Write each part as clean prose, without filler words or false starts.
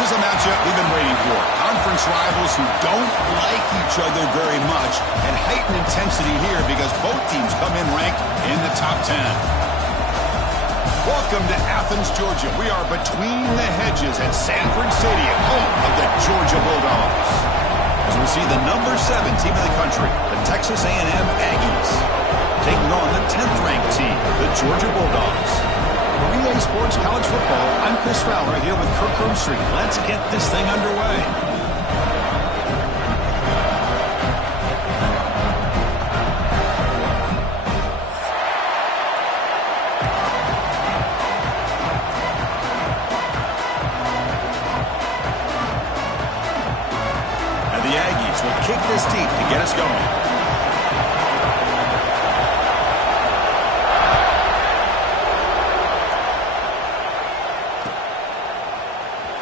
This is a matchup we've been waiting for. Conference rivals who don't like each other very much, and heightened intensity here because both teams come in ranked in the top 10. Welcome to Athens, Georgia. We are between the hedges at Sanford Stadium, home of the Georgia Bulldogs. As we see the number 7 team in the country, the Texas A&M Aggies, taking on the 10th-ranked team, the Georgia Bulldogs. For Relay Sports College Football, I'm Chris Fowler here with Kirk Herbstreit. Let's get this thing underway. And the Aggies will kick this deep to get us going.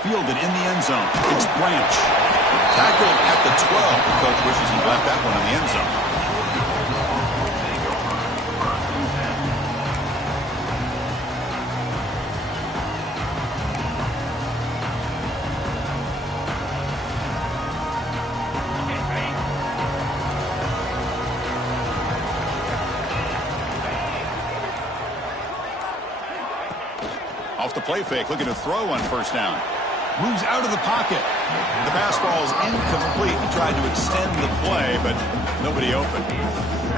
Fielded in the end zone. It's Branch. Tackled at the 12. The coach wishes he left that one in the end zone. Off the play fake, looking to throw on first down. Moves out of the pocket. The pass ball is incomplete. He tried to extend the play, but nobody open.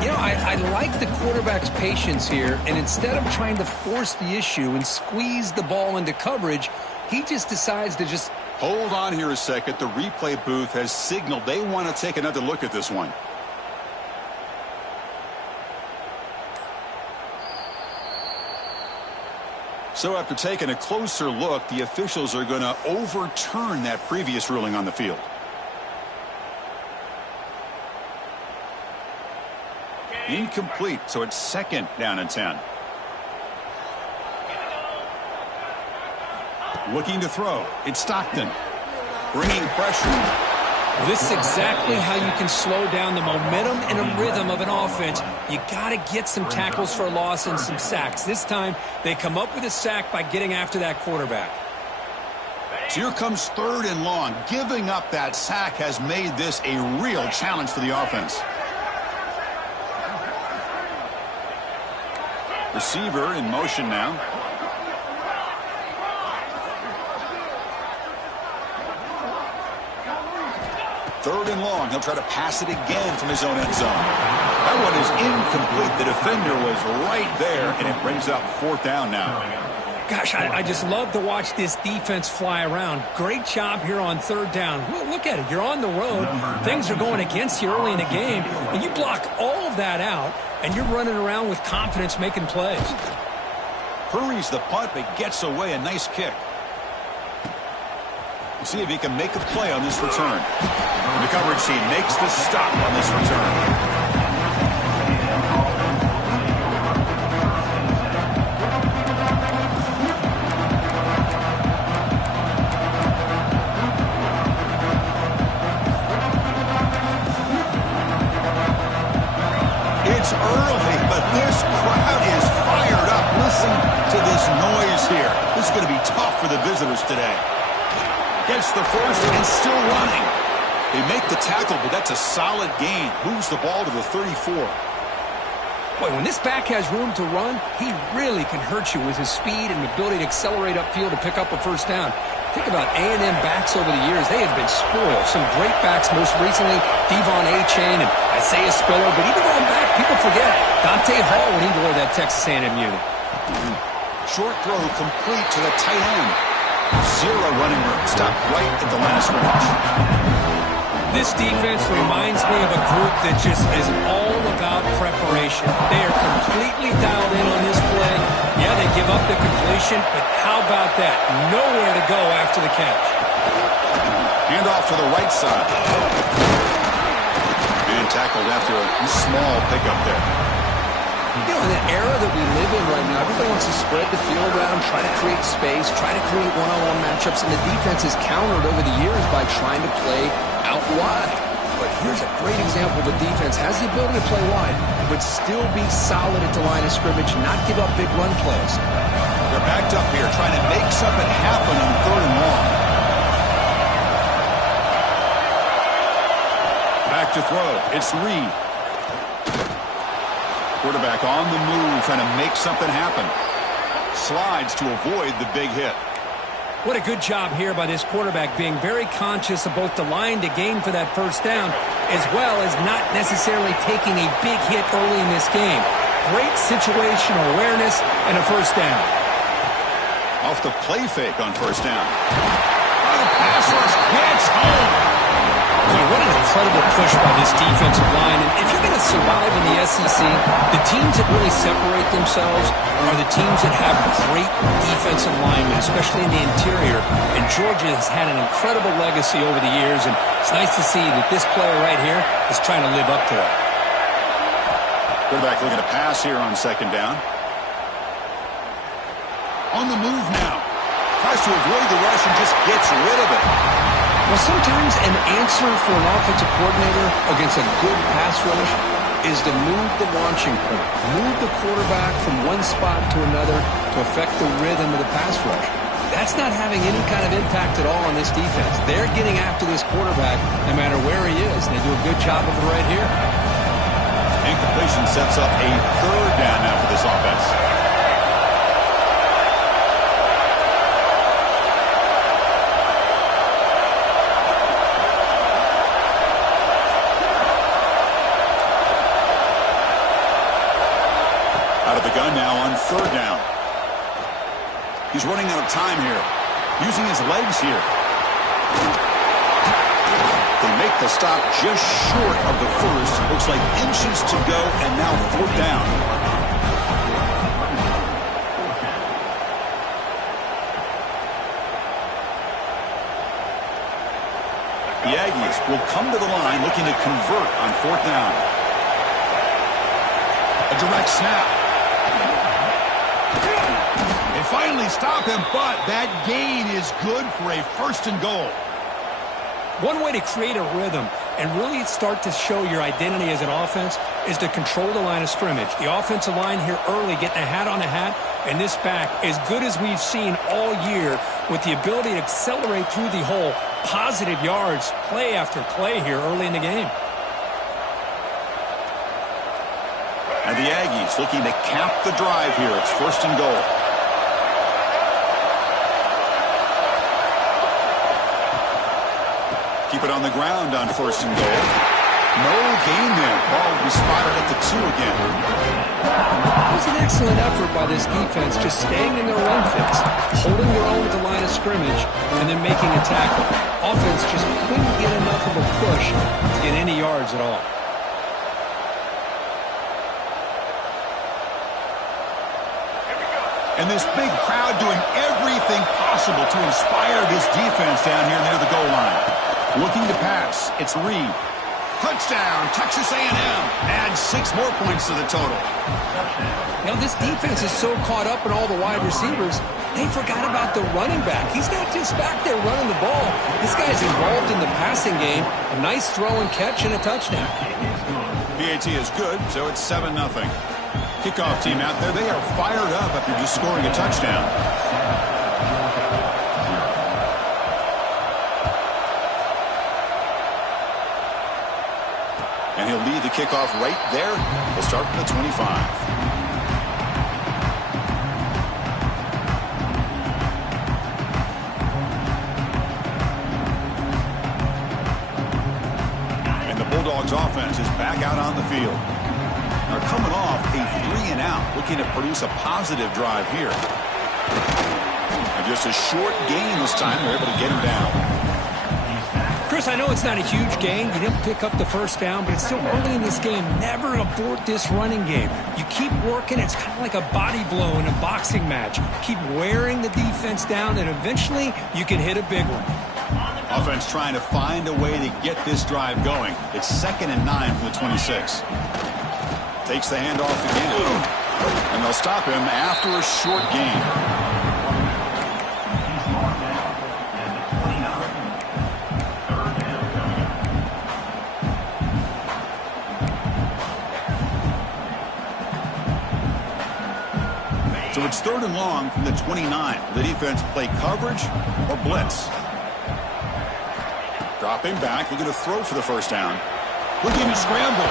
You know, I like the quarterback's patience here, and instead of trying to force the issue and squeeze the ball into coverage, he just decides to just... Hold on here a second. The replay booth has signaled they want to take another look at this one. So after taking a closer look, the officials are going to overturn that previous ruling on the field. Incomplete, so it's 2nd down and 10. Looking to throw. It's Stockton. Bringing pressure. This is exactly how you can slow down the momentum and a rhythm of an offense. You got to get some tackles for a loss and some sacks. This time, they come up with a sack by getting after that quarterback. So here comes 3rd and long. Giving up that sack has made this a real challenge for the offense. Receiver in motion now. Third and long. He'll try to pass it again from his own end zone. That one is incomplete. The defender was right there, and it brings up 4th down now. Gosh, I just love to watch this defense fly around. Great job here on 3rd down. Look at it. You're on the road. Things are going against you early in the game, and you block all of that out, and you're running around with confidence making plays. Hurries the punt, but gets away. A nice kick. We'll see if he can make a play on this return. The coverage team makes the stop on this return. It's early, but this crowd is fired up. Listen to this noise here. This is going to be tough for the visitors today. Gets the first and still running. They make the tackle, but that's a solid gain. Moves the ball to the 34. Boy, when this back has room to run, he really can hurt you with his speed and ability to accelerate upfield to pick up a first down. Think about A&M backs over the years. They have been spoiled. Some great backs, most recently Devon A-Chain and Isaiah Spiller. But even going back, people forget Dante Hall when he wore that Texas A&M unit. Short throw complete to the tight end. 0 running room. Stopped right at the line of scrimmage. This defense reminds me of a group that just is all about preparation. They are completely dialed in on this play. Yeah, they give up the completion, but how about that? Nowhere to go after the catch. Hand off to the right side. And tackled after a small pickup there. You know, in the era that we live in right now, everybody wants to spread the field around, try to create space, try to create one-on-one matchups, and the defense is countered over the years by trying to play out wide. But here's a great example. The defense has the ability to play wide, but still be solid at the line of scrimmage, not give up big run plays. They're backed up here, trying to make something happen on 3rd and long. back to throw. It's Reed. Quarterback on the move, trying to make something happen. Slides to avoid the big hit. What a good job here by this quarterback, being very conscious of both the line to gain for that first down, as well as not necessarily taking a big hit early in this game. Great situational awareness and a first down. Off the play fake on first down. Oh, the pass rush gets home. Boy, what an incredible push by this defensive line. And if you're going to survive in the SEC, the teams that really separate themselves are the teams that have great defensive linemen, especially in the interior. And Georgia has had an incredible legacy over the years, and it's nice to see that this player right here is trying to live up to that. Quarterback looking to pass here on second down. On the move now. Tries to avoid the rush and just gets rid of it. Well, sometimes an answer for an offensive coordinator against a good pass rush is to move the launching point, move the quarterback from one spot to another to affect the rhythm of the pass rush. That's not having any kind of impact at all on this defense. They're getting after this quarterback no matter where he is, and they do a good job of it right here. Incompletion sets up a third down now for this offense. Out of the gun now on third down. He's running out of time here. Using his legs here. They make the stop just short of the first. Looks like inches to go, and now fourth down. The Aggies will come to the line looking to convert on fourth down. A direct snap. They finally stop him, but that gain is good for a first and goal. One way to create a rhythm and really start to show your identity as an offense is to control the line of scrimmage. The offensive line here early getting a hat on a hat, and this back, as good as we've seen all year, with the ability to accelerate through the hole, positive yards, play after play here early in the game. And the Aggies looking to cap the drive here. It's first and goal. Keep it on the ground on first and goal. No gain there. Ball will be spotted at the 2 again. It was an excellent effort by this defense, just staying in their run fix, holding their own at the line of scrimmage, and then making a tackle. Offense just couldn't get enough of a push to get any yards at all. And this big crowd doing everything possible to inspire this defense down here near the goal line. Looking to pass. It's Reed. Touchdown, Texas A&M. Add 6 more points to the total. Now, this defense is so caught up in all the wide receivers, they forgot about the running back. He's not just back there running the ball. This guy's involved in the passing game. A nice throw and catch and a touchdown. PAT is good, so it's 7-0. Kickoff team out there, they are fired up after just scoring a touchdown. And he'll lead the kickoff right there. He'll start from the 25. And the Bulldogs offense is back out on the field. They're coming off a 3-and-out, looking to produce a positive drive here. And just a short gain this time. They're able to get him down. Chris, I know it's not a huge gain. You didn't pick up the first down, but it's still early in this game. Never abort this running game. You keep working. It's kind of like a body blow in a boxing match. Keep wearing the defense down, and eventually you can hit a big one. Offense trying to find a way to get this drive going. It's 2nd and 9 from the 26. Takes the handoff again. And they'll stop him after a short gain. So it's 3rd and long from the 29. The defense play coverage or blitz. Dropping back, looking to throw for the first down. Look at him scramble.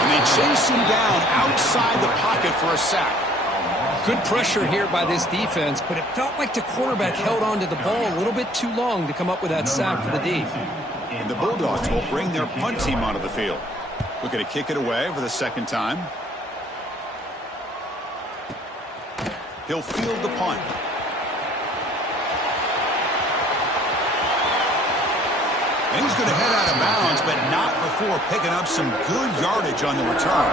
And they chase him down outside the pocket for a sack. Good pressure here by this defense, but it felt like the quarterback held on to the ball a little bit too long to come up with that sack for the D. And the Bulldogs will bring their punt team onto the field. Looking to kick it away for the second time. He'll field the punt. And he's going to head out of bounds, but not before picking up some good yardage on the return.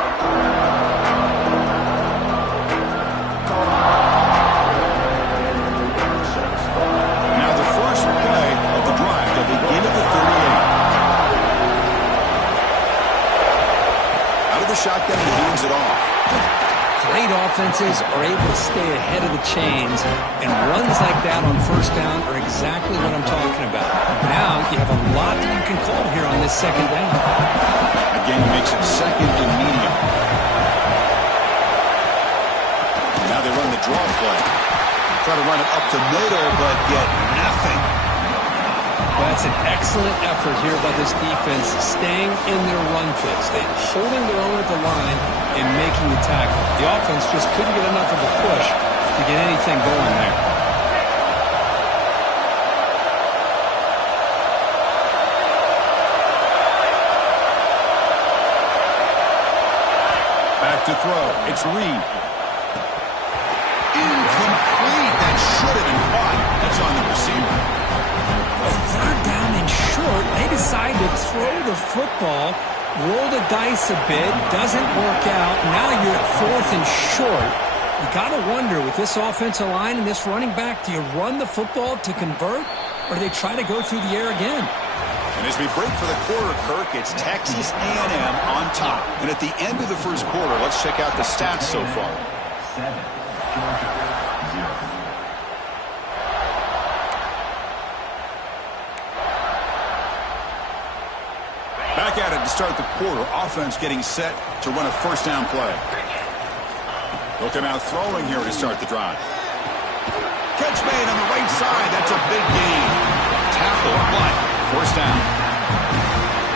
Now the first play of the drive. They'll begin at the 38. Out of the shotgun, he hands it off. Great offenses are able to stay ahead of the chains, and runs like that on first down are exactly what I'm talking about. Now you have a lot that you can call here on this second down. Again, he makes it second and medium. Now they run the draw play. Try to run it up the middle, but get nothing. That's an excellent effort here by this defense, staying in their run fits. They're holding their own at the line and making the tackle. The offense just couldn't get enough of a push to get anything going there. Back to throw. It's Reed. Incomplete. That should have been caught. That's on the receiver. Third down and short, they decide to throw the football, roll the dice a bit, doesn't work out. Now you're at fourth and short. You got to wonder, with this offensive line and this running back, do you run the football to convert, or do they try to go through the air again? And as we break for the quarter, Kirk, it's Texas A&M on top. And at the end of the first quarter, let's check out the stats so far. 7, Georgia, 0. Back at it to start the quarter. Offense getting set to run a first down play. Looking out throwing here to start the drive. Catch made on the right side. That's a big gain. Tackle, but first down.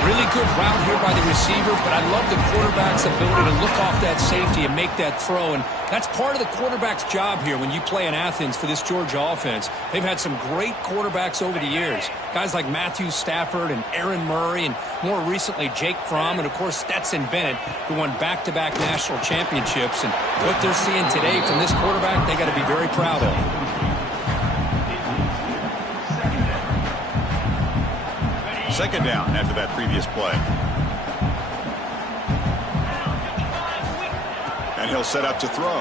Really good route here by the receiver, but I love the quarterback's ability to look off that safety and make that throw. And that's part of the quarterback's job here when you play in Athens for this Georgia offense. They've had some great quarterbacks over the years. Guys like Matthew Stafford and Aaron Murray, and more recently Jake Fromm, and of course Stetson Bennett, who won back-to-back national championships. And what they're seeing today from this quarterback, they got to be very proud of. Second down after that previous play. And he'll set up to throw.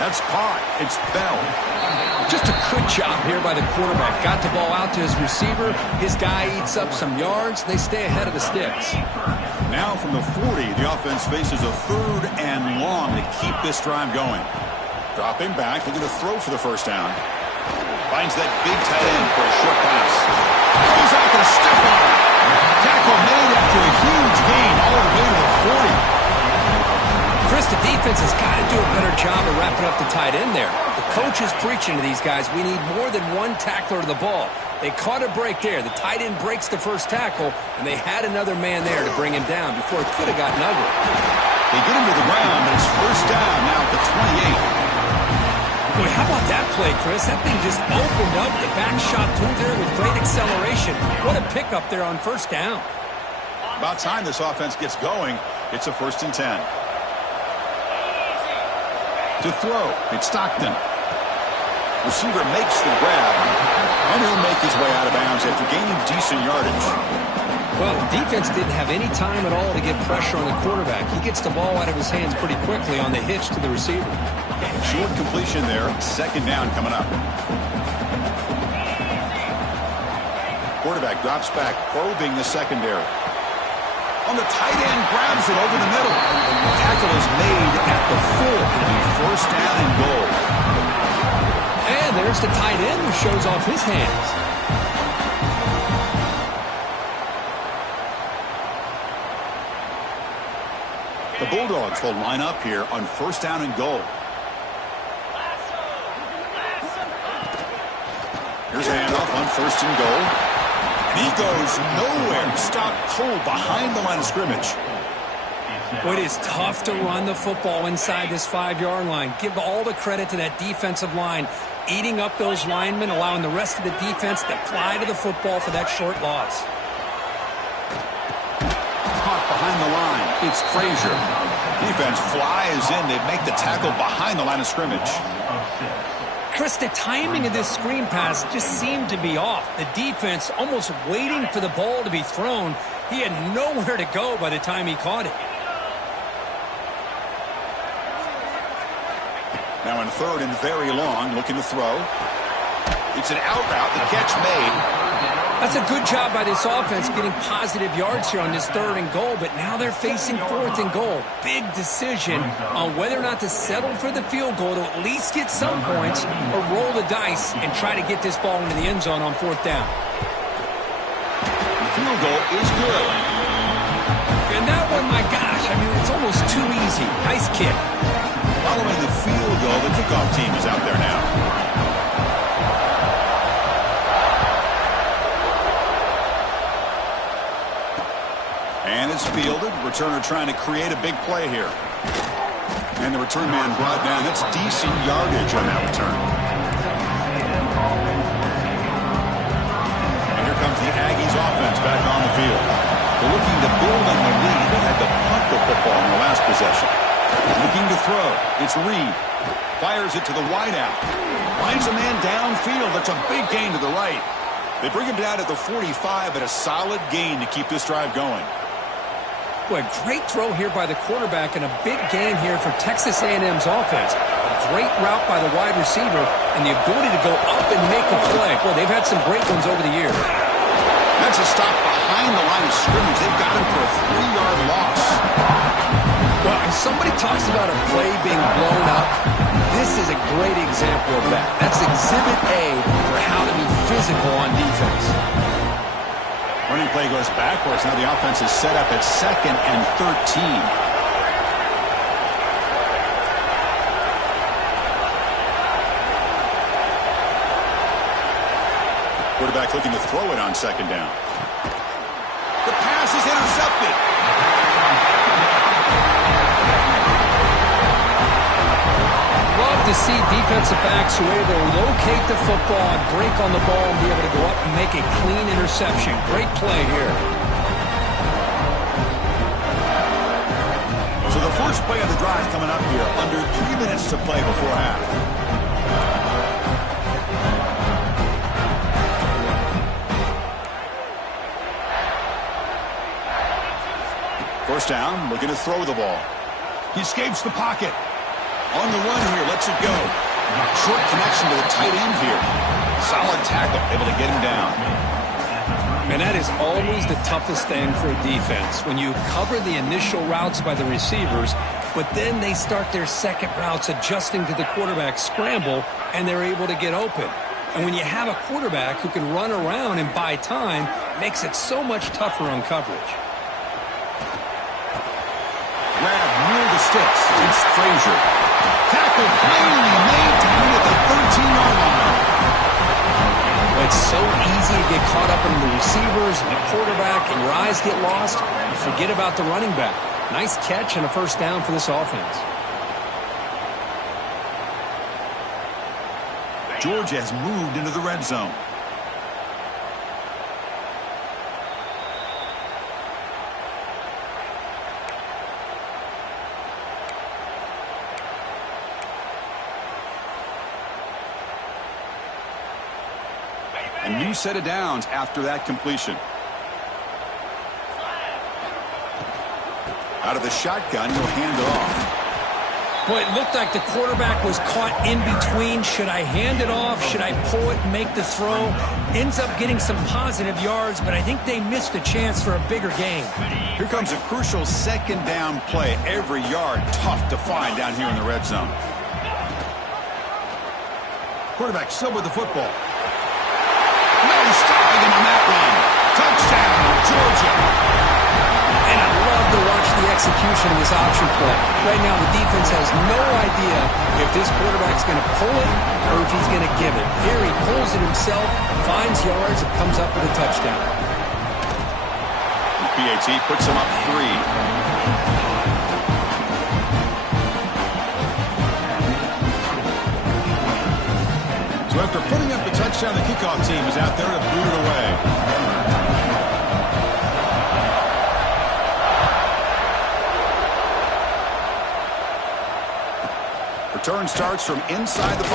That's caught. It's Bell. Just a good job here by the quarterback. Got the ball out to his receiver. His guy eats up some yards. They stay ahead of the sticks. Now from the 40, the offense faces a third and long to keep this drive going. Dropping back, looking to throw for the first down. Finds that big tight end for a short pass. Goes out to stiff arm. Tackle made after a huge gain all the way to the 40. Chris, the defense has got to do a better job of wrapping up the tight end there. The coach is preaching to these guys, we need more than one tackler to the ball. They caught a break there. The tight end breaks the first tackle, and they had another man there to bring him down before it could have gotten ugly. They get him to the ground, but it's first down now at the 28. Boy, how about that play, Chris? That thing just opened up. The back shot through there with great acceleration. What a pickup there on first down. About time this offense gets going. It's a 1st and 10. To throw, it's Stockton. Receiver makes the grab, and he'll make his way out of bounds after gaining decent yardage. Well, the defense didn't have any time at all to get pressure on the quarterback. He gets the ball out of his hands pretty quickly on the hitch to the receiver. Short completion there. Second down coming up. Quarterback drops back, probing the secondary. On the tight end, grabs it over the middle. The tackle is made at the 4. First down and goal. And there's the tight end who shows off his hands. The Bulldogs will line up here on first down and goal. Here's a handoff on 1st and goal. And he goes nowhere. Stopped cold behind the line of scrimmage. Well, it is tough to run the football inside this 5-yard line. Give all the credit to that defensive line, eating up those linemen, allowing the rest of the defense to fly to the football for that short loss. Caught behind the line. It's Frazier. Defense flies in. They make the tackle behind the line of scrimmage. Chris, the timing of this screen pass just seemed to be off. The defense almost waiting for the ball to be thrown. He had nowhere to go by the time he caught it. Now in third and very long, looking to throw. It's an out route. The catch made. That's a good job by this offense getting positive yards here on this 3rd and goal, but now they're facing 4th and goal. Big decision on whether or not to settle for the field goal to at least get some points or roll the dice and try to get this ball into the end zone on 4th down. The field goal is good. And that one, my gosh, I mean, it's almost too easy. Nice kick. Following the field goal, the kickoff team is out there now. And it's fielded. Returner trying to create a big play here. And the return man brought down. That's decent yardage on that return. And here comes the Aggies offense back on the field. They're looking to build on the lead. They had to punt the football in their last possession. Looking to throw. It's Reed. Fires it to the wideout. Finds a man downfield. That's a big gain to the right. They bring him down at the 45, but a solid gain to keep this drive going. Boy, great throw here by the quarterback and a big gain here for Texas A&M's offense. A great route by the wide receiver and the ability to go up and make a play. Boy, they've had some great ones over the years. That's a stop behind the line of scrimmage. They've got him for a 3-yard loss. Well, if somebody talks about a play being blown up, this is a great example of that. That's exhibit A for how to be physical on defense. Running play goes backwards. Now the offense is set up at 2nd and 13. Quarterback looking to throw it on 2nd down. The pass is intercepted. Love to see defensive backs who are able to locate the football and break on the ball and be able to go up and make a clean interception. Great play here. So the first play of the drive coming up here. Under 3 minutes to play before half. First down, looking to throw the ball. He escapes the pocket. On the run here, lets it go. Short connection to the tight end here. Solid tackle, able to get him down. And that is always the toughest thing for a defense. When you cover the initial routes by the receivers, but then they start their second routes adjusting to the quarterback's scramble, and they're able to get open. And when you have a quarterback who can run around and buy time, it makes it so much tougher on coverage. Grab near the sticks. It's Frazier. Tackle finally made down at the 13-yard line. It's so easy to get caught up in the receivers and the quarterback, and your eyes get lost. You forget about the running back. Nice catch and a first down for this offense. Georgia has moved into the red zone. A new set of downs after that completion. Out of the shotgun, he'll hand it off. Boy, it looked like the quarterback was caught in between. Should I hand it off? Should I pull it and make the throw? Ends up getting some positive yards, but I think they missed a chance for a bigger gain. Here comes a crucial second down play. Every yard tough to find down here in the red zone. Quarterback still with the football. No stopping him on that one. Touchdown, Georgia. And I love to watch the execution of this option play. Right now, the defense has no idea if this quarterback's going to pull it or if he's going to give it. Here he pulls it himself, finds yards, and comes up with a touchdown. PAT puts him up 3. So after putting up the touchdown, the kickoff team is out there to boot it away. Return starts from inside the 5.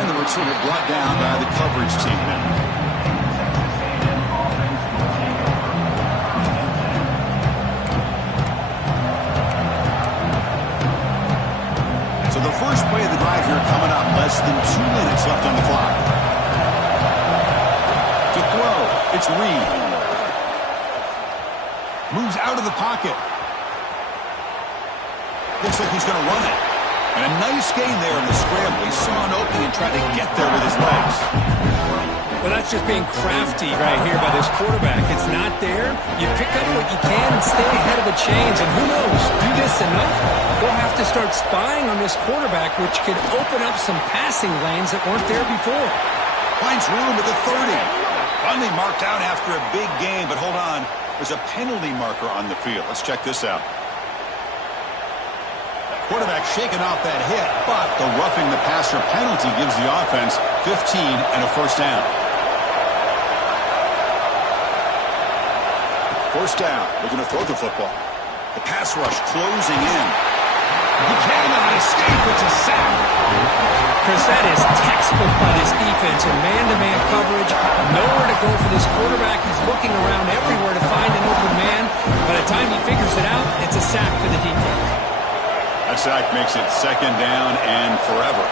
And the return is brought down by the coverage team now. So the first play of the drive here coming up. Less than 2 minutes left on the clock. To throw, it's Reed. Moves out of the pocket. Looks like he's going to run it. And a nice gain there in the scramble. He saw an opening and tried to get there with his legs. Well, that's just being crafty right here by this quarterback. It's not there. You pick up what you can and stay ahead of the chains. And who knows, do this enough, we'll have to start spying on this quarterback, which could open up some passing lanes that weren't there before. Finds room at the 30. Finally marked out after a big game, but hold on. There's a penalty marker on the field. Let's check this out. Quarterback shaking off that hit, but the roughing the passer penalty gives the offense 15 and a first down. First down, looking to throw the football. The pass rush closing in. He cannot escape. It's a sack. Chris, that is textbook by this defense in man-to-man coverage. Nowhere to go for this quarterback. He's looking around everywhere to find an open man. By the time he figures it out, it's a sack for the defense. That sack makes it second down and forever.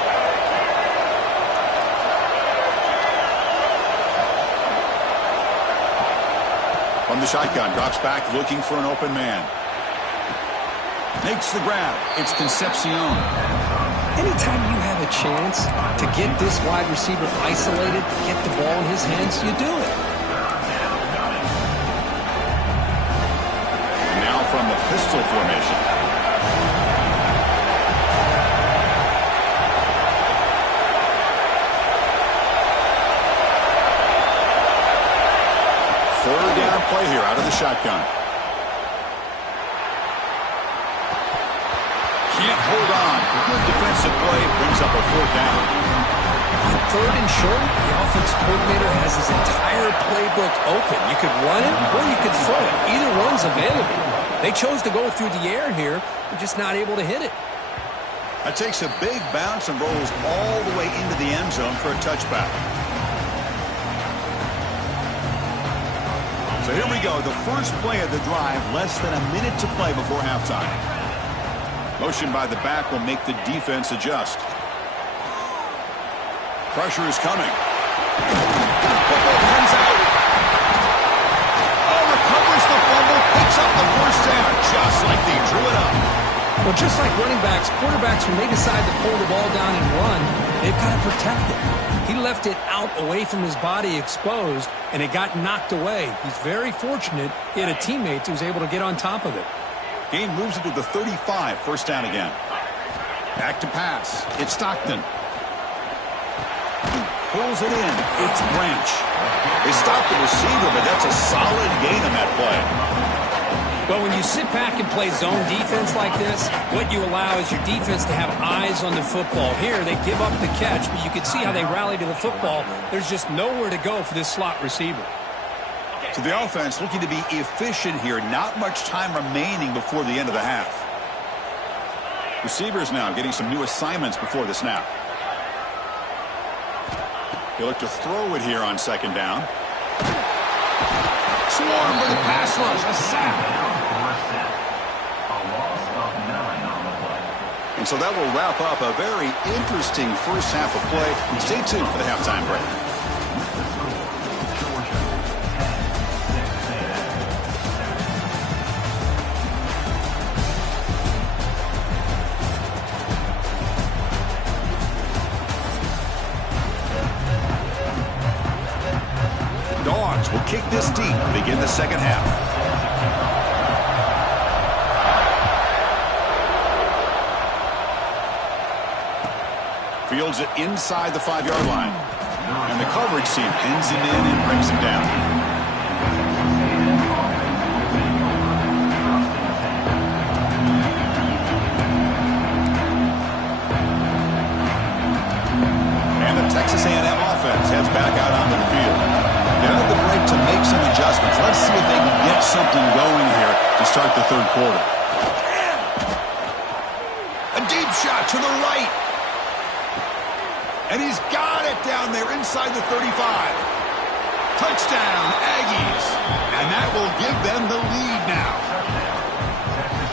From the shotgun, drops back looking for an open man. Makes the grab. It's Concepcion. Anytime you have a chance to get this wide receiver isolated, to get the ball in his hands, you do it. And now from the pistol formation. Third down play here out of the shotgun. Can't hold on. A good defensive play brings up a fourth down. On third and short, the offense coordinator has his entire playbook open. You could run it or you could throw it. Either one's available. They chose to go through the air here. They're just not able to hit it. That takes a big bounce and rolls all the way into the end zone for a touchback. So here we go, the first play of the drive, less than a minute to play before halftime. Motion by the back will make the defense adjust. Pressure is coming. Football comes out. Oh, recovers the fumble, picks up the first down, just like they drew it up. Well, just like running backs, quarterbacks, when they decide to pull the ball down and run, they've got to protect it. He left it out away from his body exposed, and it got knocked away. He's very fortunate he had a teammate who was able to get on top of it. Gain moves it to the 35, first down again. Back to pass. It's Stockton. Pulls it in. It's Branch. They stopped the receiver, but that's a solid gain on that play. Well, when you sit back and play zone defense like this, what you allow is your defense to have eyes on the football. Here, they give up the catch, but you can see how they rally to the football. There's just nowhere to go for this slot receiver. So the offense looking to be efficient here. Not much time remaining before the end of the half. Receivers now getting some new assignments before the snap. They look to throw it here on second down. Swarm with a pass rush, a sack. And so that will wrap up a very interesting first half of play. Stay tuned for the halftime break. Dogs will kick this deep to begin the second half. Throws it inside the 5-yard line. And the coverage team pins him in and brings him down. And the Texas A&M offense heads back out onto the field. They're at the break to make some adjustments. Let's see if they can get something going here to start the third quarter. A deep shot to the right. And he's got it down there inside the 35. Touchdown, Aggies. And that will give them the lead now.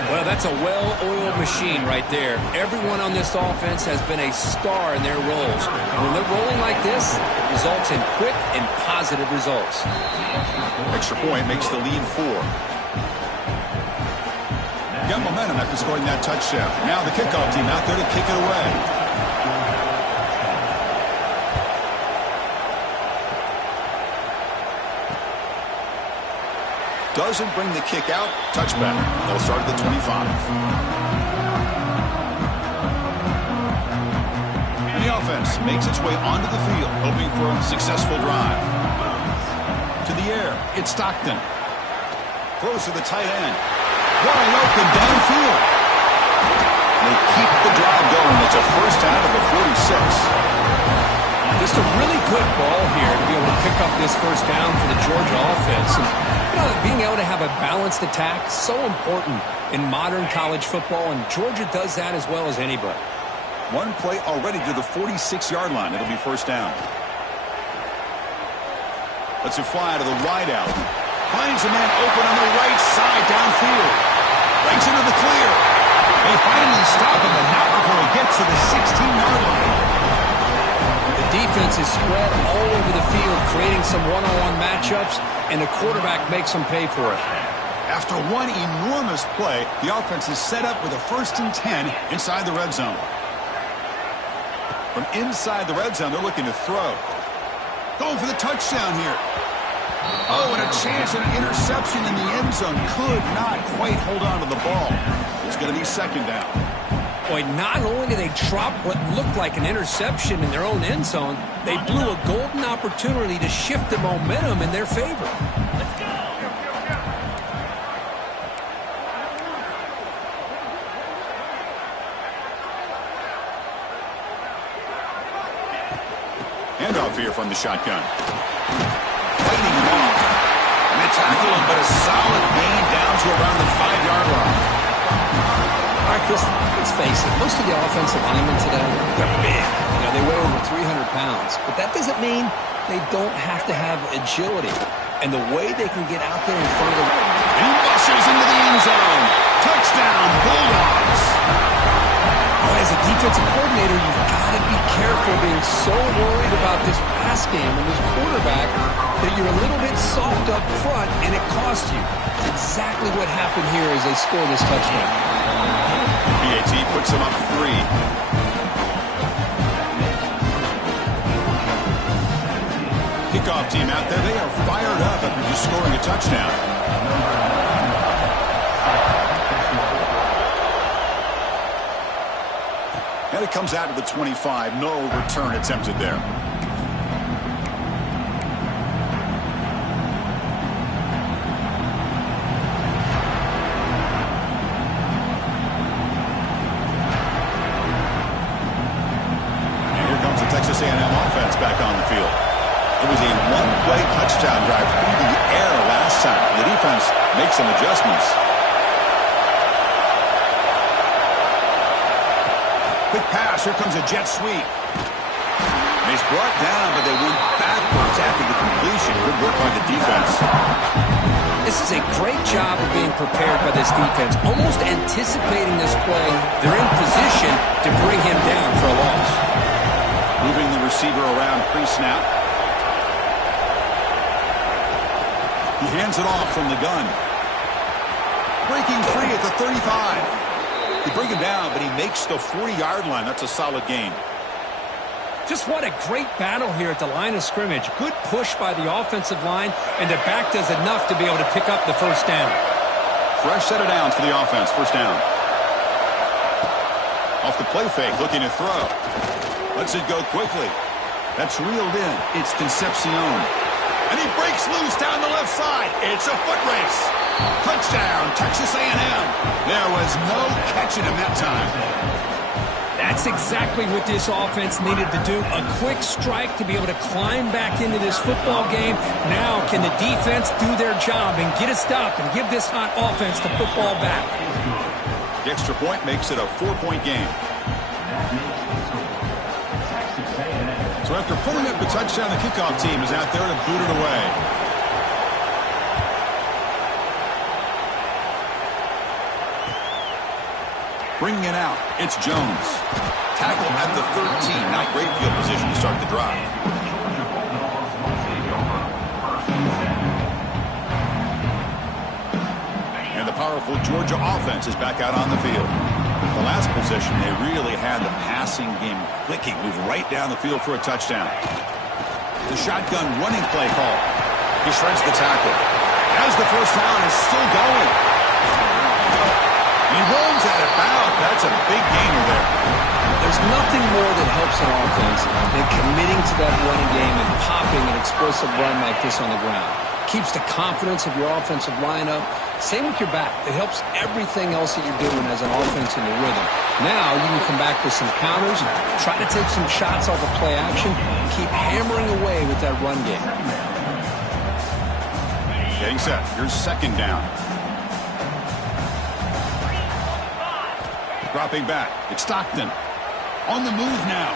Well, that's a well-oiled machine right there. Everyone on this offense has been a star in their roles. And when they're rolling like this, it results in quick and positive results. Extra point makes the lead 4. Got momentum after scoring that touchdown. Now the kickoff team out there to kick it away. Doesn't bring the kick out. Touchback. They'll start at the 25. And the offense makes its way onto the field, hoping for a successful drive. To the air, it's Stockton. Throws to the tight end. Wide open downfield. They keep the drive going. It's a first down of the 46. Just a really good ball here to be able to pick up this first down for the Georgia offense. And, being able to have a balanced attack is so important in modern college football, and Georgia does that as well as anybody. One play already to the 46-yard line. It'll be first down. Lets it fly to the wide out. Finds a man open on the right side downfield. Breaks into the clear. They finally stop him, but not before he gets to the 16-yard line. The defense is spread all over the field, creating some one-on-one matchups, and the quarterback makes them pay for it. After one enormous play, the offense is set up with a 1st and 10 inside the red zone. From inside the red zone, they're looking to throw. Going for the touchdown here. Oh, and a chance at an interception in the end zone. Could not quite hold on to the ball. It's going to be second down. Boy, not only did they drop what looked like an interception in their own end zone, they blew a golden opportunity to shift the momentum in their favor. Let's go. Handoff here from the shotgun. Fighting him off. And they tackle him, but a solid gain down to around the 5-yard line. All right, Chris, let's face it. Most of the offensive linemen today, they're big. They weigh over 300 pounds. But that doesn't mean they don't have to have agility. And the way they can get out there in front of the... He bushes into the end zone. Touchdown, Bulldogs. Oh, as a defensive coordinator, you've got to be careful being so worried about this pass game and this quarterback that you're a little bit soft up front, and it costs you. Exactly what happened here as they score this touchdown. PAT puts them up 3. Kickoff team out there. They are fired up after just scoring a touchdown. And it comes out to the 25. No return attempted there. Texas A&M offense back on the field. It was a one-play touchdown drive through the air last time. The defense makes some adjustments. Quick pass. Here comes a jet sweep. And he's brought down, but they went backwards after the completion. Good work by the defense. This is a great job of being prepared by this defense. Almost anticipating this play, they're in position to bring him down for a loss. Moving the receiver around pre-snap. He hands it off from the gun. Breaking free at the 35. They bring him down, but he makes the 40-yard line. That's a solid gain. Just what a great battle here at the line of scrimmage. Good push by the offensive line, and the back does enough to be able to pick up the first down. Fresh set of downs for the offense. First down. Off the play fake, looking to throw. Lets it go quickly. That's reeled in. It's Concepcion. And he breaks loose down the left side. It's a foot race. Touchdown, Texas A&M. There was no catching him that time. That's exactly what this offense needed to do. A quick strike to be able to climb back into this football game. Now can the defense do their job and get a stop and give this hot offense the football back? The extra point makes it a 4-point game. So after pulling up the touchdown, the kickoff team is out there to boot it away. Bringing it out, it's Jones. Tackle at the 13. Not great field position to start the drive. And the powerful Georgia offense is back out on the field. The last possession, they really had the passing game clicking. Move right down the field for a touchdown. The shotgun running play call. He shreds the tackle. As the first down is still going. He rolls out of bounds. That's a big gainer there. There's nothing more that helps an offense than committing to that running game and popping an explosive run like this on the ground. Keeps the confidence of your offensive lineup. Same with your back. It helps everything else that you're doing as an offense in the rhythm. Now you can come back with some counters, try to take some shots off of play action, keep hammering away with that run game. Getting set. Here's second down. Dropping back. It's Stockton. On the move now.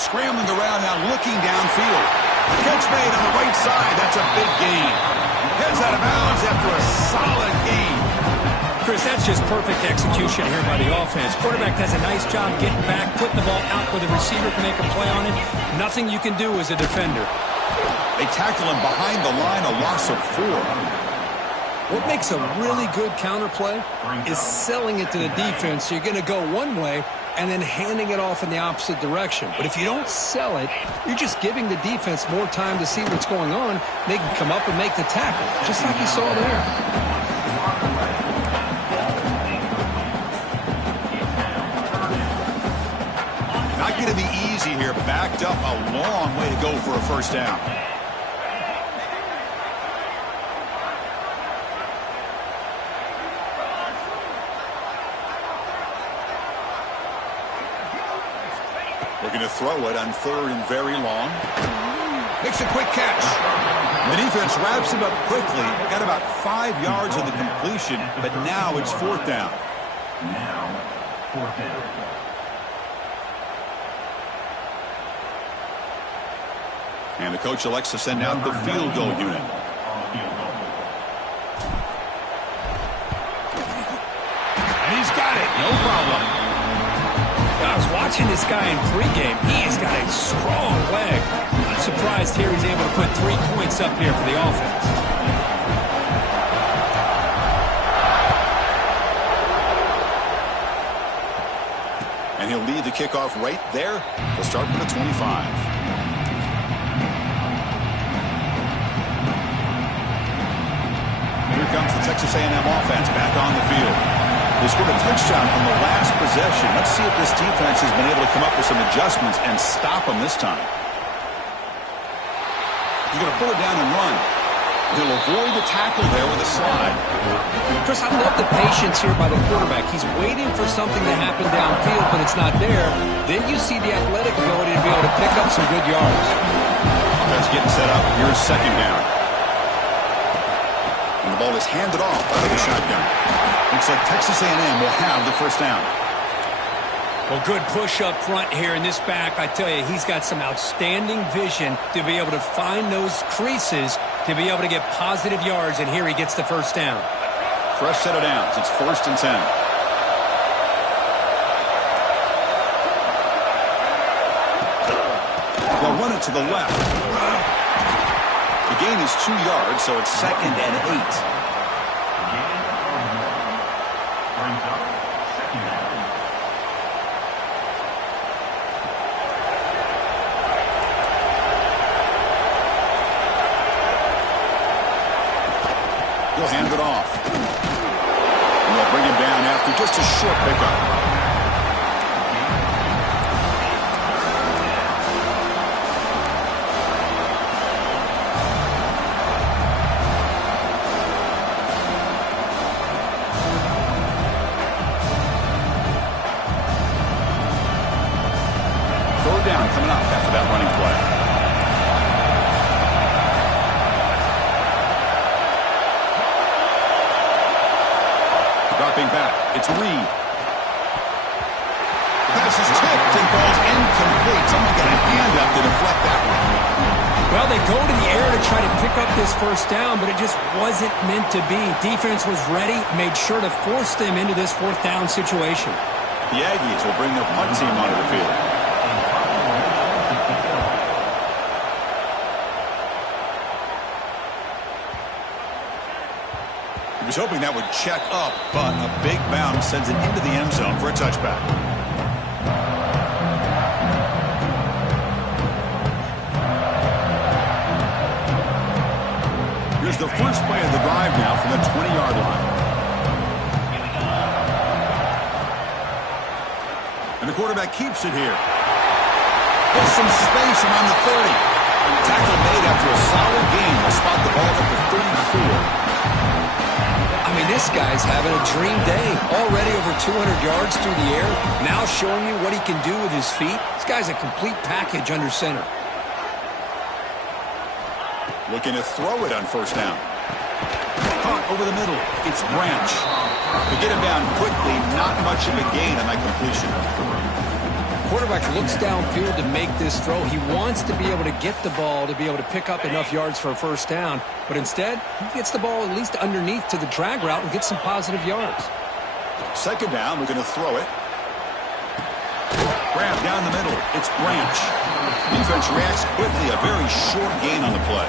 Scrambling around now, looking downfield. Catch made on the right side. That's a big gain. Heads out of bounds after a solid gain. Chris, that's just perfect execution here by the offense. Quarterback does a nice job getting back, putting the ball out where the receiver can make a play on it. Nothing you can do as a defender. They tackle him behind the line, a loss of 4. What makes a really good counterplay is selling it to the defense. So you're going to go one way and then handing it off in the opposite direction. But if you don't sell it, you're just giving the defense more time to see what's going on. They can come up and make the tackle, just like you saw there. Not going to be easy here. Backed up a long way to go for a first down. Looking to throw it on 3rd and very long. Makes a quick catch. The defense wraps him up quickly. Got about 5 yards on the completion, but now it's 4th down. Now, 4th down. And the coach elects to send out the field goal unit. And he's got it. No problem. I was watching this guy in pregame. He has got a strong leg. I'm surprised here he's able to put 3 points up here for the offense. And he'll lead the kickoff right there. He'll start from the 25. Here comes the Texas A&M offense back on the field. They scored a touchdown on the last possession. Let's see if this defense has been able to come up with some adjustments and stop them this time. He's going to pull it down and run. He'll avoid the tackle there with a slide. Chris, I love the patience here by the quarterback. He's waiting for something to happen downfield, but it's not there. Then you see the athletic ability to be able to pick up some good yards. Offense getting set up. Here's second down. And the ball is handed off out of the shotgun. Looks like Texas A&M will have the first down. Well, good push up front here in this back. I tell you, he's got some outstanding vision to be able to find those creases to be able to get positive yards, and here he gets the first down. Fresh set of downs. It's 1st and 10. They'll run it to the left. The gain is 2 yards, so it's 2nd and 8. He'll hand it off. And they'll bring him down after just a short pickup. that running play. Dropping back, it's Reed. Pass is tipped and falls incomplete. Someone got a hand up to deflect that one. Well, they go to the air to try to pick up this first down, but it just wasn't meant to be. Defense was ready, made sure to force them into this fourth down situation. The Aggies will bring their punt team onto the field. He was hoping that would check up, but a big bounce sends it into the end zone for a touchback. Here's the first play of the drive now from the 20-yard line. And the quarterback keeps it here. There's some space around the 30. Tackle made after a solid gain. Will spot the ball at the 34. I mean, this guy's having a dream day. Already over 200 yards through the air. Now showing you what he can do with his feet. This guy's a complete package under center. Looking to throw it on first down. Caught over the middle. It's Branch. To get him down quickly, not much of a gain on that completion. Quarterback looks downfield to make this throw. He wants to be able to get the ball to be able to pick up enough yards for a first down. But instead, he gets the ball at least underneath to the drag route and gets some positive yards. Second down, we're going to throw it. Grab down the middle. It's Branch. Defense reacts quickly. A very short gain on the play.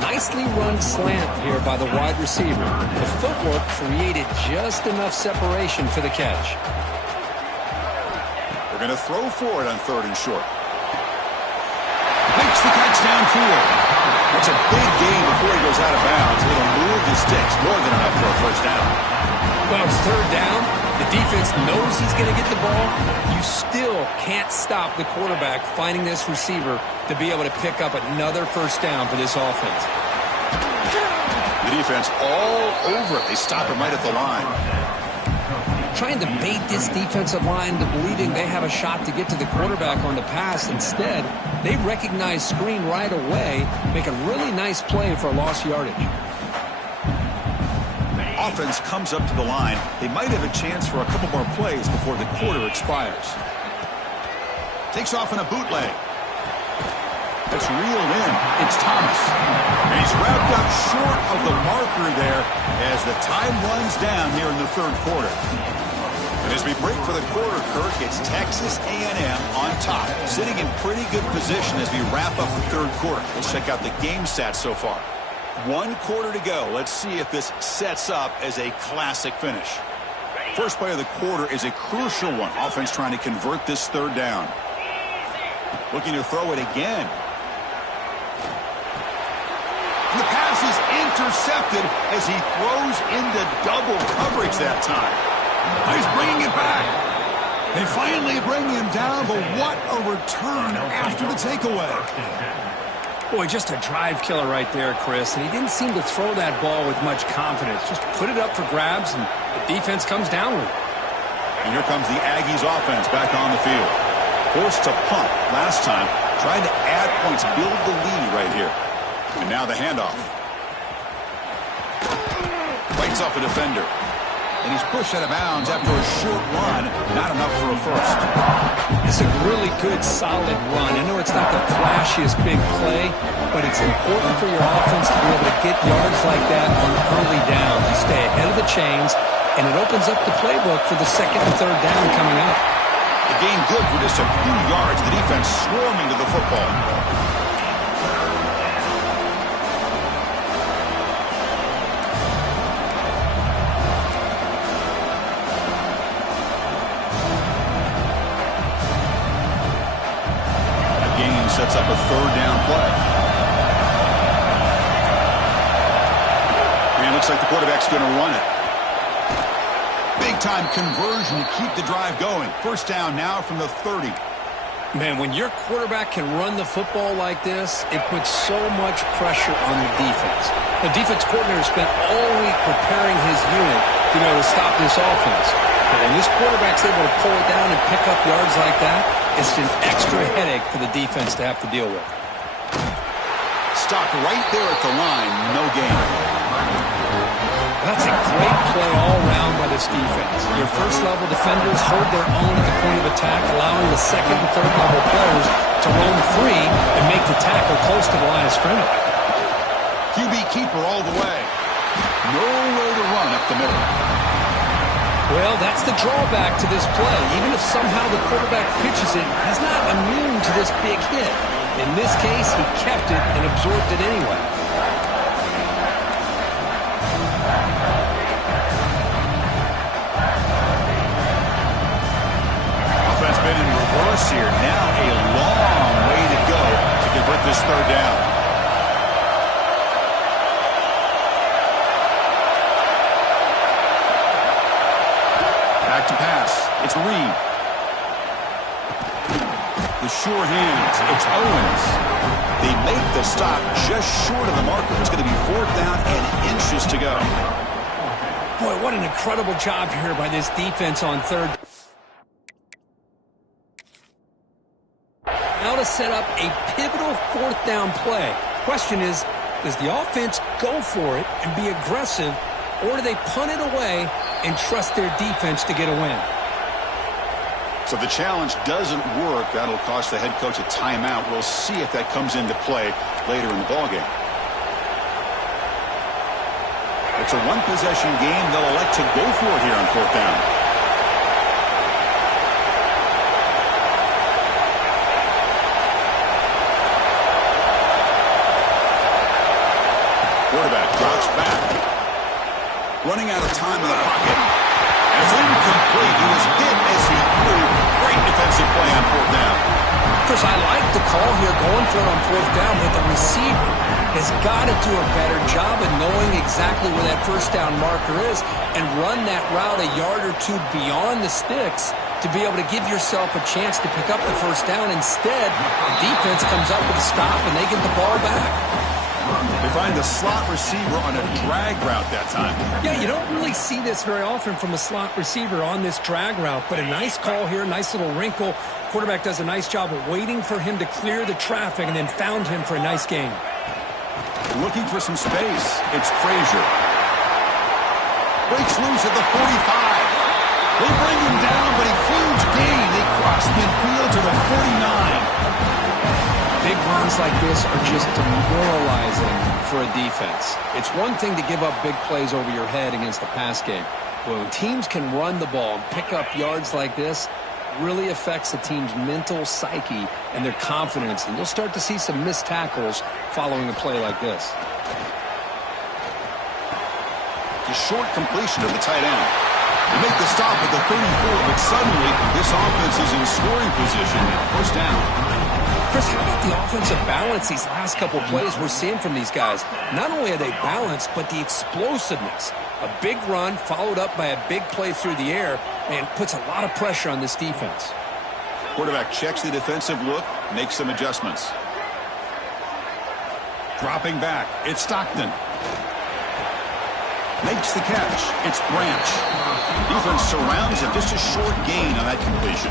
Nicely run slant here by the wide receiver. The footwork created just enough separation for the catch. They're going to throw for it on third and short. Makes the catch downfield. That's a big gain before he goes out of bounds. It'll move the sticks more than enough for a first down. Well, it's third down. The defense knows he's going to get the ball. You still can't stop the quarterback finding this receiver to be able to pick up another first down for this offense. The defense all over it. They stop him right at the line. Trying to bait this defensive line to believing they have a shot to get to the quarterback on the pass. Instead, they recognize screen right away, make a really nice play for lost yardage. Offense comes up to the line. They might have a chance for a couple more plays before the quarter expires. Takes off in a bootleg. That's reeled in. It's Thomas. And he's wrapped up short of the marker there as the time runs down here in the third quarter. And as we break for the quarter, Kirk, it's Texas A&M on top, sitting in pretty good position as we wrap up the third quarter. Let's check out the game stats so far. 1 quarter to go. Let's see if this sets up as a classic finish. First play of the quarter is a crucial one. Offense trying to convert this third down. Looking to throw it again. And the pass is intercepted as he throws into double coverage that time. He's bringing it back. They finally bring him down, but what a return after the takeaway. Boy, just a drive killer right there, Chris. And he didn't seem to throw that ball with much confidence. Just put it up for grabs, and the defense comes down with it. And here comes the Aggies offense back on the field. Forced to punt last time. Trying to add points, build the lead right here. And now the handoff. Fights off a defender. And he's pushed out of bounds after a short run. Not enough for a first. It's a really good, solid run. I know it's not the flashiest big play, but it's important for your offense to be able to get yards like that on early downs. You stay ahead of the chains, and it opens up the playbook for the second and third down coming up. The gain good for just a few yards. The defense swarming to the football. Sets up a third down play. And it looks like the quarterback's going to run it. Big time conversion to keep the drive going. First down now from the 30. Man, when your quarterback can run the football like this, it puts so much pressure on the defense. The defense coordinator spent all week preparing his unit to be able to stop this offense. But when this quarterback's able to pull it down and pick up yards like that, it's an extra headache for the defense to have to deal with. Stopped right there at the line. No gain. That's a great play all around by this defense. Your first-level defenders hold their own at the point of attack, allowing the second and third-level players to roam free and make the tackle close to the line of scrimmage. QB keeper all the way. Nowhere to run up the middle. Well, that's the drawback to this play. Even if somehow the quarterback pitches it, he's not immune to this big hit. In this case, he kept it and absorbed it anyway. Offense been in reverse here. Now a long way to go to convert this third down. Back to pass. It's Reed. The sure hands. It's Owens. They make the stop just short of the marker. It's going to be fourth down and inches to go. Boy, what an incredible job here by this defense on third. Now to set up a pivotal fourth down play. Question is, does the offense go for it and be aggressive, or do they punt it away and trust their defense to get a win? So the challenge doesn't work. That'll cost the head coach a timeout. We'll see if that comes into play later in the ballgame. It's a one-possession game. They'll elect to go for it here on fourth down. Quarterback drops back. Running out of time in the pocket. And it's incomplete. He was hit as he threw. Great defensive play on fourth down. Chris, I like the call here going for it on fourth down, but the receiver has got to do a better job of knowing exactly where that first down marker is and run that route a yard or two beyond the sticks to be able to give yourself a chance to pick up the first down. Instead, the defense comes up with a stop and they get the ball back. They find the slot receiver on a drag route that time. Yeah, you don't really see this very often from a slot receiver on this drag route, but a nice call here, nice little wrinkle. Quarterback does a nice job of waiting for him to clear the traffic and then found him for a nice gain. Looking for some space. It's Frazier. Breaks loose at the 45. They bring him down, but a huge gain. They cross midfield to the 49. Big runs like this are just demoralizing for a defense. It's one thing to give up big plays over your head against the pass game. But when teams can run the ball and pick up yards like this, it really affects the team's mental psyche and their confidence. And you'll start to see some missed tackles following a play like this. The short completion of the tight end. They make the stop at the 34, but suddenly this offense is in scoring position. First down. Chris, how about the offensive balance these last couple plays we're seeing from these guys? Not only are they balanced, but the explosiveness. A big run followed up by a big play through the air and puts a lot of pressure on this defense. Quarterback checks the defensive look, makes some adjustments. Dropping back, it's Stockton. Makes the catch, it's Branch. Defense surrounds him, just a short gain on that completion.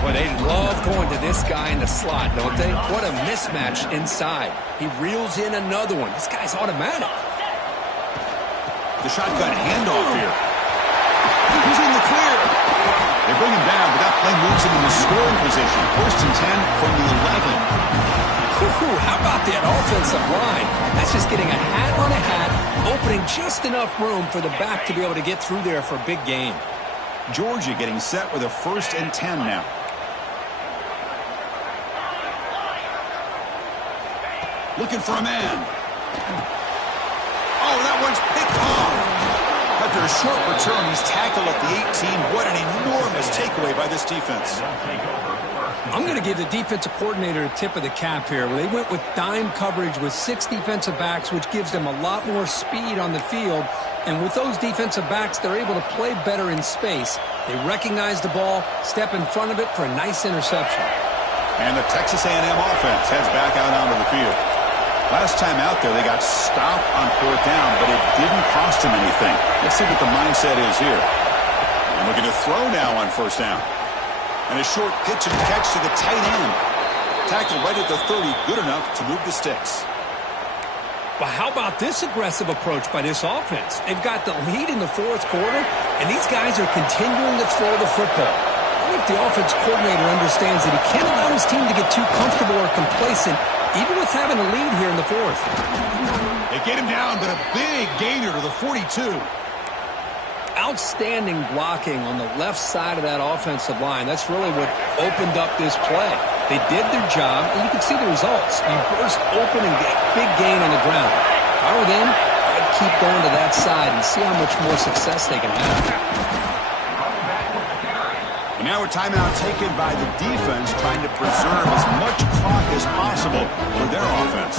Well, they love going to this guy in the slot, don't they? What a mismatch inside. He reels in another one. This guy's automatic. The shotgun handoff here. He's in the clear. They bring him down, but that play moves him in the scoring position. First and 10 from the 11. How about that offensive line? That's just getting a hat on a hat, opening just enough room for the back to be able to get through there for a big gain. Georgia getting set with a first and 10 now. Looking for a man. Oh, that one's picked off. After a short return, he's tackled at the 18. What an enormous takeaway by this defense. I'm going to give the defensive coordinator a tip of the cap here. They went with dime coverage with 6 defensive backs, which gives them a lot more speed on the field. And with those defensive backs, they're able to play better in space. They recognize the ball, step in front of it for a nice interception. And the Texas A&M offense heads back out onto the field. Last time out there, they got stopped on fourth down, but it didn't cost them anything. Let's see what the mindset is here. And looking to throw now on first down. And a short pitch and catch to the tight end. Tackled right at the 30, good enough to move the sticks. Well, how about this aggressive approach by this offense? They've got the lead in the fourth quarter, and these guys are continuing to throw the football. I think the offense coordinator understands that he can't allow his team to get too comfortable or complacent, even with having a lead here in the fourth. They get him down, but a big gainer to the 42. Outstanding blocking on the left side of that offensive line. That's really what opened up this play. They did their job, and you can see the results. You burst open and get a big gain on the ground. If I were them, I'd keep going to that side and see how much more success they can have. And now a timeout taken by the defense, trying to preserve as much clock as possible for their offense.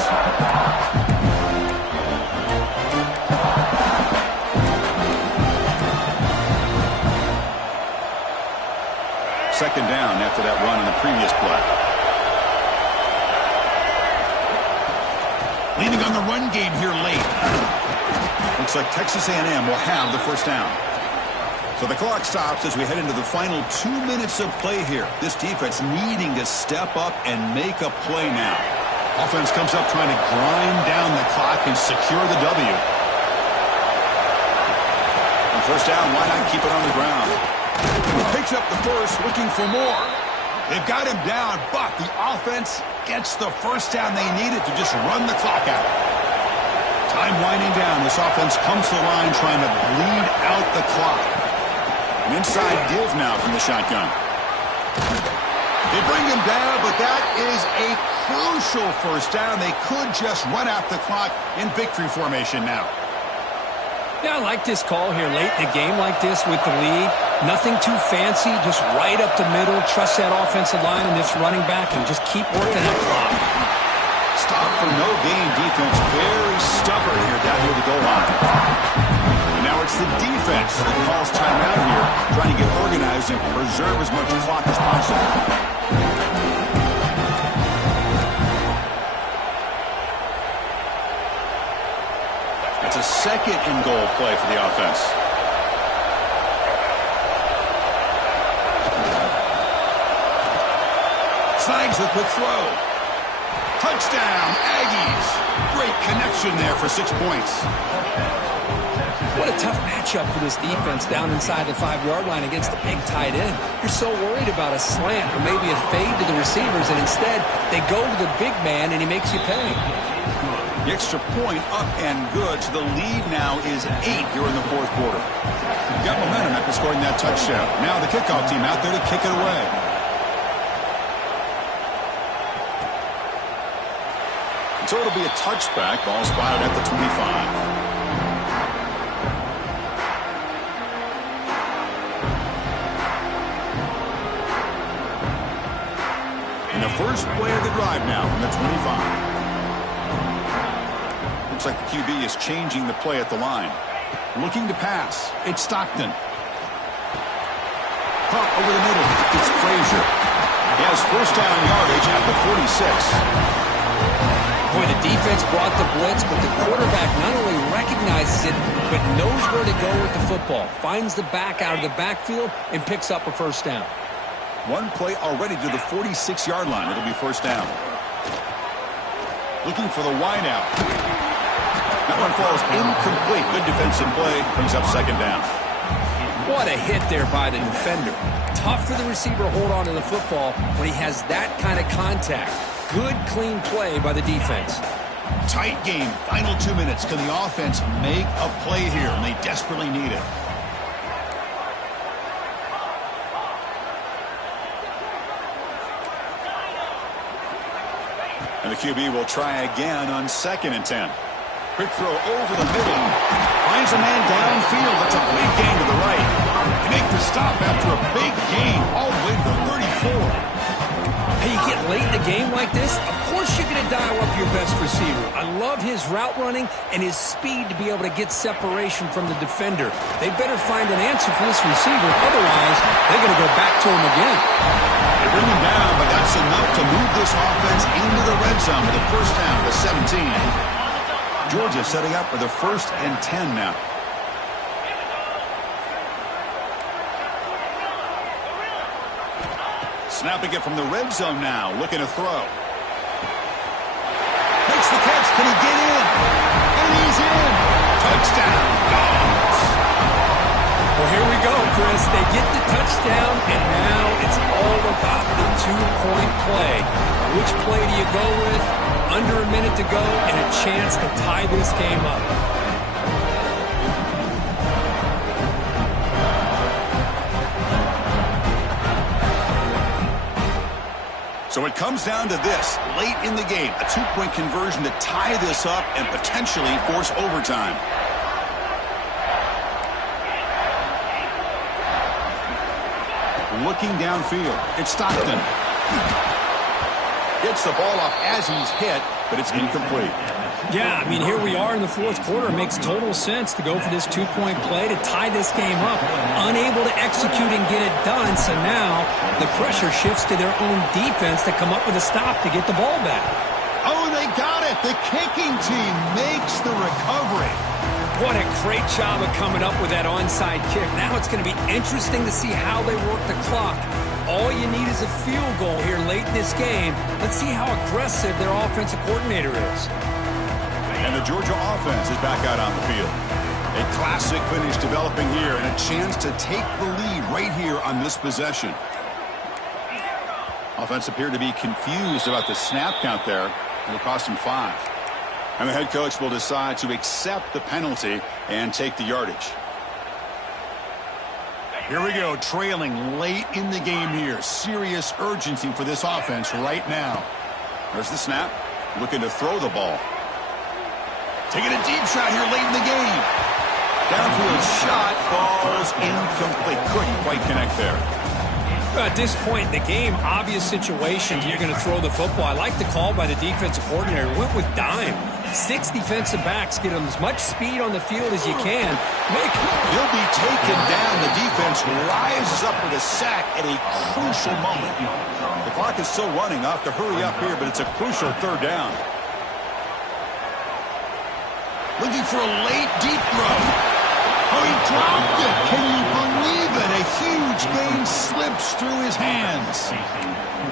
Second down after that run in the previous play. Leaning on the run game here late. Looks like Texas A&M will have the first down. So the clock stops as we head into the final 2 minutes of play here. This defense needing to step up and make a play now. Offense comes up trying to grind down the clock and secure the W. On first down, why not keep it on the ground? He picks up the first, looking for more. They've got him down, but the offense gets the first down they needed to just run the clock out. Time winding down. This offense comes to the line trying to bleed out the clock. An inside give now from the shotgun. They bring him down, but that is a crucial first down. They could just run out the clock in victory formation now. Yeah, I like this call here late in a game like this with the lead. Nothing too fancy, just right up the middle. Trust that offensive line and this running back and just keep working that clock. Stop for no gain defense. Very stubborn here down near the goal line. And now it's the defense that calls timeout here, trying to get organized and preserve as much clock as possible. It's a second and goal play for the offense. Slides the quick throw. Touchdown, Aggies. Great connection there for 6 points. What a tough matchup for this defense down inside the 5-yard line against the big tight end. You're so worried about a slant or maybe a fade to the receivers, and instead they go to the big man and he makes you pay. The extra point up and good. So the lead now is 8 here in the fourth quarter. Got momentum after scoring that touchdown. Now the kickoff team out there to kick it away. So it'll be a touchback. Ball spotted at the 25. And the first play of the drive now from the 25. Looks like the QB is changing the play at the line. Looking to pass. It's Stockton. Caught over the middle. It's Frazier. He has first down yardage at the 46. Boy, the defense brought the blitz, but the quarterback not only recognizes it, but knows where to go with the football. Finds the back out of the backfield and picks up a first down. One play already to the 46-yard line. It'll be first down. Looking for the wideout. That one falls incomplete. Good defensive play. Brings up second down. What a hit there by the defender. Tough for the receiver to hold on to the football when he has that kind of contact. Good, clean play by the defense. Tight game. Final 2 minutes. Can the offense make a play here? And they desperately need it. And the QB will try again on 2nd and 10. Quick throw over the middle. Finds a man downfield. That's a big gain to the right. They make the stop after a big gain all the way to the 34. Hey, you get late in a game like this, of course you're going to dial up your best receiver. I love his route running and his speed to be able to get separation from the defender. They better find an answer for this receiver. Otherwise, they're going to go back to him again. They bring him down, but that's enough to move this offense into the red zone with a first down to 17. Georgia setting up for the 1st and 10 now. Snapping it from the red zone now, looking to throw. Makes the catch. Can he get in? And he's in. Touchdown, Dogs. Well, here we go, Chris. They get the touchdown, and now it's all about the two-point play. Which play do you go with? Under a minute to go and a chance to tie this game up. So it comes down to this. Late in the game, a two-point conversion to tie this up and potentially force overtime. Looking downfield. It's Stockton. Gets the ball off as he's hit, but it's incomplete. Yeah, I mean, here we are in the fourth quarter. It makes total sense to go for this two-point play to tie this game up. Unable to execute and get it done, so now the pressure shifts to their own defense to come up with a stop to get the ball back. Oh, they got it. The kicking team makes the recovery. What a great job of coming up with that onside kick. Now it's going to be interesting to see how they work the clock. All you need is a field goal here late in this game. Let's see how aggressive their offensive coordinator is. And the Georgia offense is back out on the field. A classic finish developing here and a chance to take the lead right here on this possession. Offense appeared to be confused about the snap count there. It'll cost him 5. And the head coach will decide to accept the penalty and take the yardage. Here we go, trailing late in the game here. Serious urgency for this offense right now. There's the snap. Looking to throw the ball. Taking a deep shot here late in the game. Downfield shot falls incomplete. Couldn't quite connect there. At this point in the game, obvious situations, you're going to throw the football. I like the call by the defensive coordinator. Went with dime. 6 defensive backs, get them as much speed on the field as you can. He'll be taken down. The defense rises up with a sack at a crucial moment. The clock is still running. I'll have to hurry up here, but it's a crucial third down. Looking for a late deep throw. Oh, he dropped it. Can you believe it? A huge gain slips through his hands.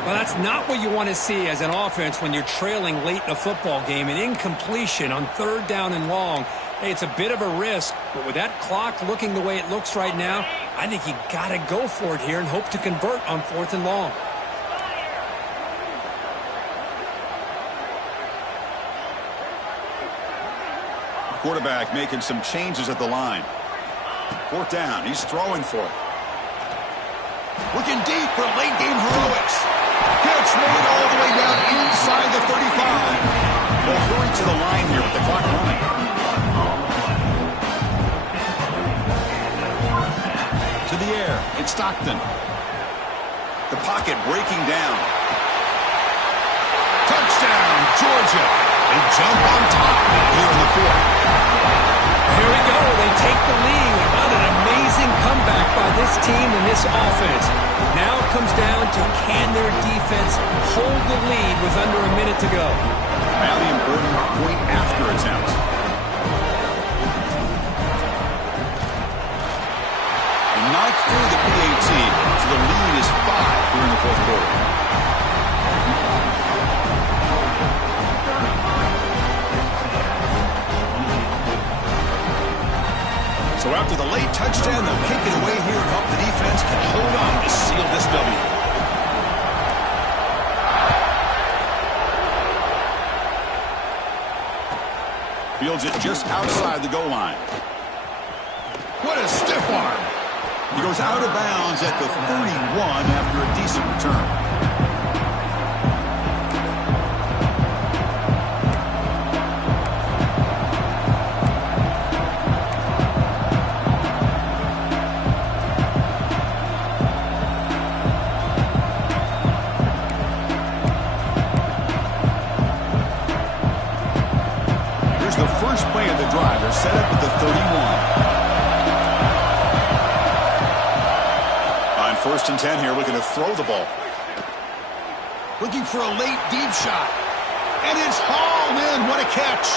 Well, that's not what you want to see as an offense when you're trailing late in a football game. An incompletion on third down and long. Hey, it's a bit of a risk, but with that clock looking the way it looks right now, I think you got to go for it here and hope to convert on 4th and long. Quarterback making some changes at the line. 4th down. He's throwing for it. Looking deep for late game heroics. Catch made all the way down inside the 35. They'll hurry to the line here with the clock running. To the air. It's Stockton. The pocket breaking down. Touchdown, Georgia. They jump on top here in the 4th. Here we go. They take the lead. What an amazing comeback by this team and this offense. Now it comes down to can their defense hold the lead with under a minute to go. Now the important point after attempt. And not through the PAT, so the lead is 5 here in the 4th quarter. So after the late touchdown, they'll kick it away here and hope the defense can hold on to seal this W. Fields it just outside the goal line. What a stiff arm. He goes out of bounds at the 31 after a decent return. Set up at the 31. On 1st and 10 here, looking to throw the ball. Looking for a late deep shot. And it's hauled in. What a catch.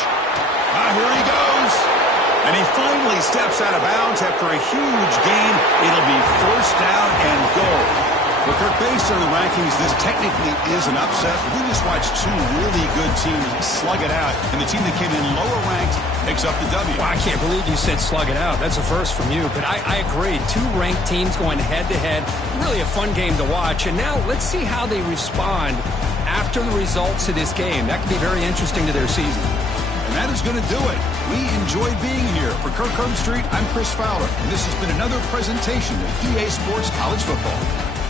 Here he goes. And he finally steps out of bounds after a huge gain. It'll be 1st down and goal. Well, Kirk, based on the rankings, this technically is an upset. We just watched two really good teams slug it out, and the team that came in lower ranked picks up the W. Well, I can't believe you said slug it out. That's a first from you, but I agree. Two ranked teams going head-to-head. Really a fun game to watch, and now let's see how they respond after the results of this game. That could be very interesting to their season. And that is going to do it. We enjoyed being here. For Kirk Herbstreit, I'm Chris Fowler, and this has been another presentation of EA Sports College Football.